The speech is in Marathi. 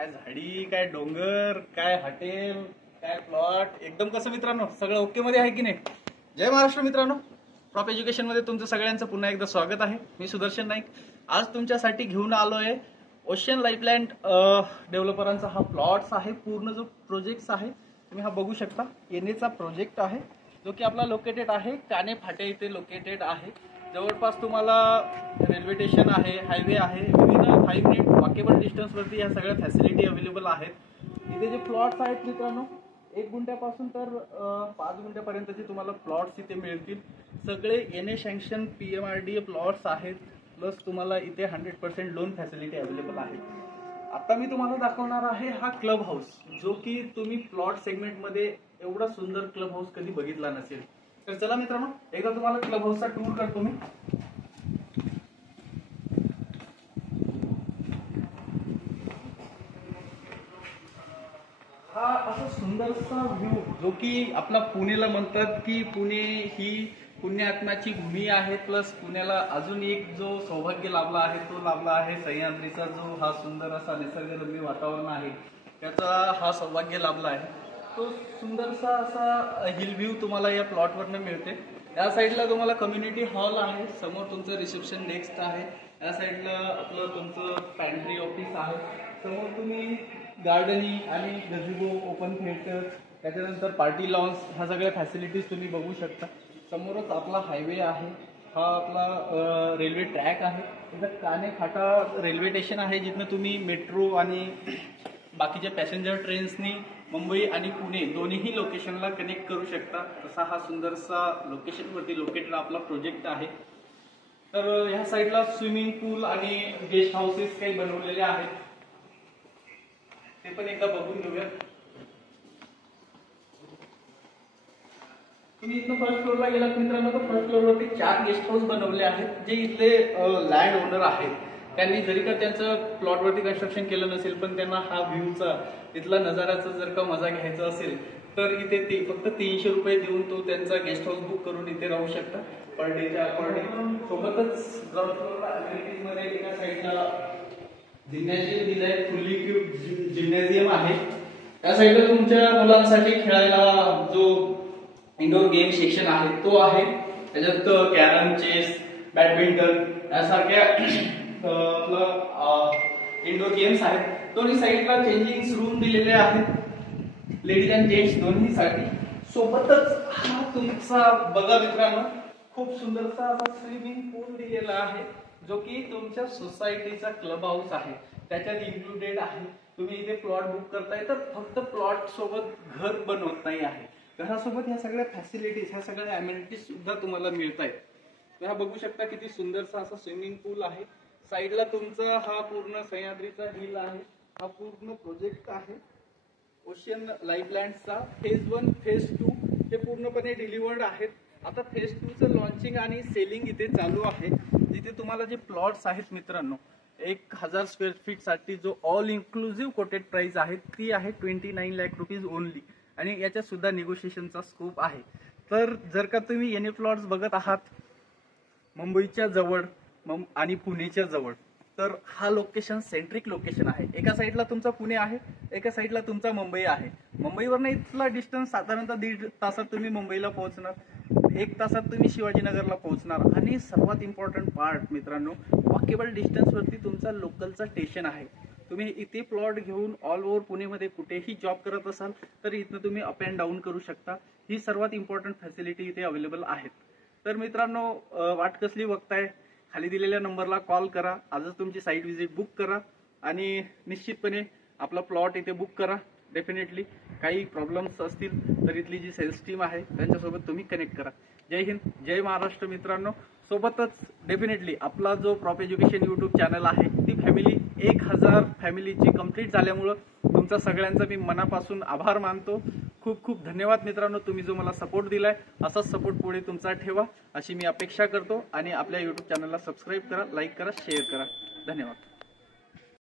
काय झाडी, काय डोंगर, काय हॉटेल, काय प्लॉट, एकदम कसं मित्रांनो सगळं ओके मध्ये आहे की नाही. जय महाराष्ट्र मित्रांनो, प्रॉप एज्युकेशन मध्ये तुमचं सगळ्यांचं पुन्हा एकदा स्वागत आहे. मी सुदर्शन नाईक आज तुमच्यासाठी घेऊन आलोय ओशियन लाईफलँड डेव्हलपरांचा हा प्लॉट्स आहे. पूर्ण जो प्रोजेक्ट आहे तुम्ही हा बघू शकता. येनेचा प्रोजेक्ट आहे जो की आपला लोकेटेड आहे काने फाटे इथे लोकेटेड आहे. जवळपास तुम्हाला रेल्वे स्टेशन आहे, हायवे आहे, विदिन 5 मिनिट वॉकेबल डिस्टन्स वरती या सगळ्या फॅसिलिटी अवेलेबल आहेत. इथे जे प्लॉट्स आहेत मित्रांनो 1 गुंठ्यापासून तर 5 गुंठ्यापर्यंतचे तुम्हाला प्लॉट्स इथे मिळतील. सगळे एनए सँक्शन PMRDA प्लॉट्स आहेत. प्लस तुम्हाला इथे 100% लोन फॅसिलिटी अवेलेबल आहे. आता मी तुम्हाला दाखवणार आहे हा क्लब हाऊस, जो की तुम्ही प्लॉट सेगमेंट मध्ये एवढा सुंदर क्लब हाऊस कधी बघितला नसेल. तर चला मित्रांनो एकदा तुम्हाला क्लब हाऊसचा टूर करतो मी. हा असा सुंदरसा व्ह्यू जो की आपला पुणेला म्हणतात की पुणे ही पुण्यात्म्याची भूमी आहे. प्लस पुण्याला अजून एक जो सौभाग्य लाभला आहे तो लाभला आहे सह्याद्रीचा जो हा सुंदर असा निसर्गरम्य वातावरण आहे त्याचा हा सौभाग्य लाभला आहे. तो सुंदरसा असा हिल व्ह्यू तुम्हाला या प्लॉटवरनं मिळते. या साईडला तुम्हाला कम्युनिटी हॉल आहे, समोर तुमचं रिसेप्शन डेस्क आहे, या साईडला आपलं तुमचं पॅन्ट्री ऑफिस आहे, समोर तुम्ही गार्डनिंग आणि गझिबो, ओपन थिएटर, त्याच्यानंतर पार्टी लॉन्स ह्या सगळ्या फॅसिलिटीज तुम्ही बघू शकता. समोरच आपला हायवे आहे, हा आपला रेल्वे ट्रॅक आहे. इथं कानेफाटा रेल्वे स्टेशन आहे जिथनं तुम्ही मेट्रो आणि बाकीच्या पॅसेंजर ट्रेन्सनी मुंबई आणि पुणे दोन्हीही लोकेशनला कनेक्ट करू शकता. तसा हा सुंदरसा लोकेशनवरती लोकेटेड आपला प्रोजेक्ट आहे. तर ह्या साईडला स्विमिंग पूल आणि गेस्ट हाऊसेस काही बनवलेले आहेत, ते पण एकदा बघून घेऊया. तुम्ही इथनं फर्स्ट फ्लोअरला गेलात मित्रांनो तर फर्स्ट फ्लोअरवरती 4 गेस्ट हाऊस बनवले आहेत जे इथले लँड ओनर आहेत. त्यांनी जरी का त्यांचं प्लॉटवरती कन्स्ट्रक्शन केलं नसेल पण त्यांना हा व्ह्यूचा इथला नजाराचा जर का मजा घ्यायचा असेल तर इथे ते फक्त 300 रुपये देऊन तो त्यांचा गेस्ट हाऊस बुक करून इथे राहू शकता पर डेच्या अकॉर्डिंग. सोबतच ग्राउंड फ्लोअरला अमेनिटीजमध्ये एका साईडला जिम्नॅशियम दिलाय, फुल्ली इक्विप्ड जिम्नॅशियम आहे. त्या साईडला तुमच्या मुलांसाठी खेळायला जो इंडोर गेम सेक्शन आहे तो आहे. त्याच्यात कॅरम, चेस, बॅडमिंटन यासारख्या आपलं इंडोर गेम्स आहेत. दोन्ही साईडला चेंजिंग रूम दिलेले आहेत लेडीज अँड जेंट्स दोन्हीसाठी. सोबतच हा तुमचा बघा मित्रांनो खूप सुंदरसा असा स्विमिंग पूल दिलेला आहे जो की तुमच्या सोसायटीचा क्लब हाऊस आहे त्याच्यात इन्क्लुडेड आहे. तुम्ही इथे प्लॉट बुक करताय तर फक्त प्लॉट सोबत घर बनवत नाही आहे, घरासोबत ह्या सगळ्या फॅसिलिटीज ह्या सगळ्या अमेनिटीज सुद्धा तुम्हाला मिळत आहेत. हा बघू शकता किती सुंदरसा असा स्विमिंग पूल आहे. साईडला तुमचा हा पूर्ण सह्याद्रीचा हिल आहे. हा पूर्ण प्रोजेक्ट आहे ओशियन लाईफलँडचा. फेज 1 फेज 2 हे पूर्णपणे डिलिव्हर्ड आहेत. आता फेज 2चं लॉन्चिंग आणि सेलिंग इथे चालू आहे. जिथे तुम्हाला जे प्लॉट्स आहेत मित्रांनो 1000 स्क्वेअर फीट साठी जो ऑल इन्क्लुझिव्ह कोटेड प्राइस आहे ती आहे 29 लाख रुपीज ओनली आणि याच्यात सुद्धा निगोशिएशनचा स्कोप आहे. तर जर का तुम्ही एने प्लॉट्स बघत आहात मुंबईच्या जवळ आणि पुणेच्या जवळ तर हा लोकेशन सेंट्रिक लोकेशन आहे. एका साईडला तुमचा पुणे आहे, एका साईडला तुमचा मुंबई आहे. मुंबईवरनं इथला डिस्टन्स साधारणतः 1.5 तासात तुम्ही मुंबईला पोहोचणार, 1 तासात तुम्ही शिवाजीनगरला पोहोचणार. आणि सर्वात इम्पॉर्टंट पार्ट मित्रांनो वॉकेबल डिस्टन्स वरती तुमचा लोकलचा स्टेशन आहे. तुम्ही इथे प्लॉट घेऊन ऑल ओव्हर पुणेमध्ये कुठेही जॉब करत असाल तर इथनं तुम्ही अप अँड डाऊन करू शकता. ही सर्वात इम्पॉर्टंट फॅसिलिटी इथे अवेलेबल आहेत. तर मित्रांनो वाट कसली बघताय, खाली दिलेल्या नंबरला कॉल करा, आजच तुमची साईट व्हिजिट बुक करा आणि निश्चितपणे आपला प्लॉट इथे बुक करा. डेफिनेटली काही प्रॉब्लेम्स असतील तर इथली जी सेल्स टीम आहे त्यांच्यासोबत तुम्ही कनेक्ट करा. जय हिंद, जय महाराष्ट्र मित्रांनो. सोबतच डेफिनेटली आपला जो प्रॉप एज्युकेशन यूट्यूब चॅनल आहे ती फॅमिली 1000 फॅमिलीची कंप्लीट झाल्यामुळं तुमचा सगळ्यांचा मी मनापासून आभार मानतो. खूप खूप धन्यवाद मित्रांनो, तुम्ही जो मला सपोर्ट दिलाय असाच सपोर्ट पुढे तुमचा ठेवा अशी मी अपेक्षा करतो. आणि आपल्या यूट्यूब चॅनलला सबस्क्राईब करा, लाईक करा, शेअर करा. धन्यवाद.